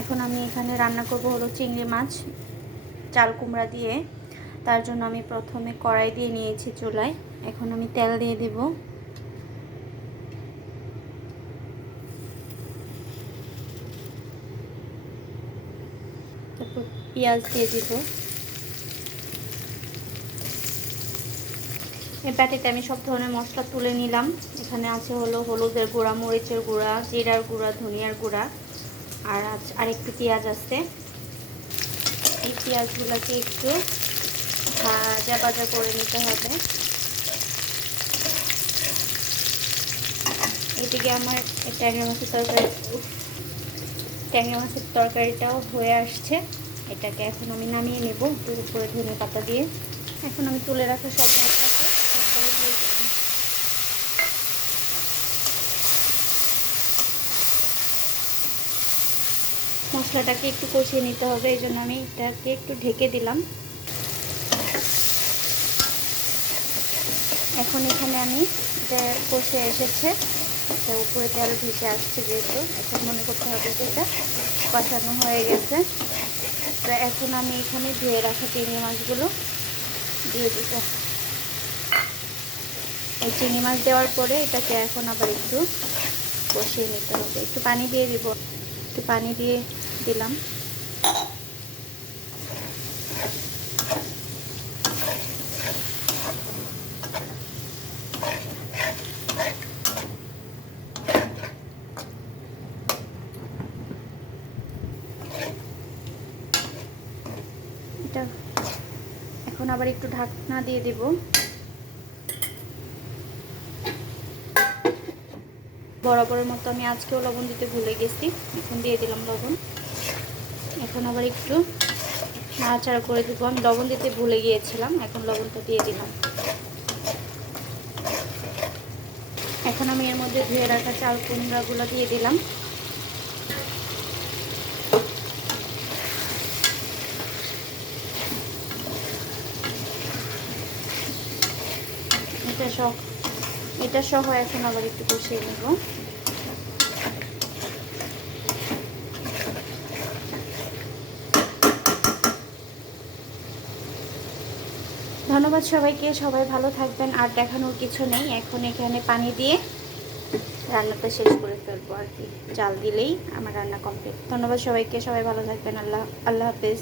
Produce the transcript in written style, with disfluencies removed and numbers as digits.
এখন আমি এখানে রান্না করব হলো চিংড়ি মাছ চাল কুমড়া দিয়ে। তার জন্য আমি প্রথমে কড়াই দিয়ে নিয়েছি চুলায়। এখন আমি তেল দিয়ে দেব। তারপর পেঁয়াজ দিয়ে দিব। এই প্যাকেটে আমি সব ধরনের মশলা তুলে নিলাম। এখানে আছে হলো হলুদের গুঁড়া, মরিচের গুঁড়া, জিরার গুঁড়া, ধনিয়ার গুঁড়া, আর একটু পেঁয়াজ আছে। এই পেঁয়াজগুলোকে একটু ভাজা ভাজা করে নিতে হবে। এদিকে আমার ট্যাংরা মাছের তরকারিটাও হয়ে আসছে। এটাকে এখন আমি নামিয়ে নেব একটু উপরে ধনে পাতা দিয়ে। এখন আমি তুলে রাখা সব মশলাকে একবারে দিয়ে দিলাম। মশলাটাকে একটু কষিয়ে নিতে হবে, এই জন্য আমি এটাকে একটু ঢেকে দিলাম। এখন এখানে আমি এটা কষে এসেছে, এটা উপরে তেল ভেসে আসছে যেহেতু, এখন মনে করতে হবে যে এটা কষানো হয়ে গেছে। তো এখন আমি এখানে ধুয়ে রাখা চিংড়ি মাছগুলো দিয়ে দিতে। এই চিংড়ি মাছ দেওয়ার পরে এটাকে এখন আবার একটু কষিয়ে নিতে হবে। একটু পানি দিয়ে দিব, একটু পানি দিয়ে দিলাম। এটা এখন আবার একটু ঢাকনা দিয়ে দিব। বরাবরের মতো আমি আজকেও লবণ দিতে ভুলে গেছি, এখন দিয়ে দিলাম লবণ। এখন আবার একটু নাড়াচাড়া করে দিব। আমি লবণ দিতে ভুলে গিয়েছিলাম, এখন লবণটা দিয়ে দিলাম। এখন আমি এর মধ্যে ধুয়ে রাখা চাল কুমড়াগুলো দিয়ে দিলাম। এটা সহ এখন আবার একটু কষিয়ে নেব। ধন্যবাদ সবাইকে, সবাই ভালো থাকবেন। আর দেখানোর কিছু নেই, এখন এখানে পানি দিয়ে রান্নাটা শেষ করে ফেলবো আর কি। জাল দিলেই আমার রান্না কমপ্লিট। ধন্যবাদ সবাইকে, সবাই ভালো থাকবেন। আল্লাহ হাফেজ।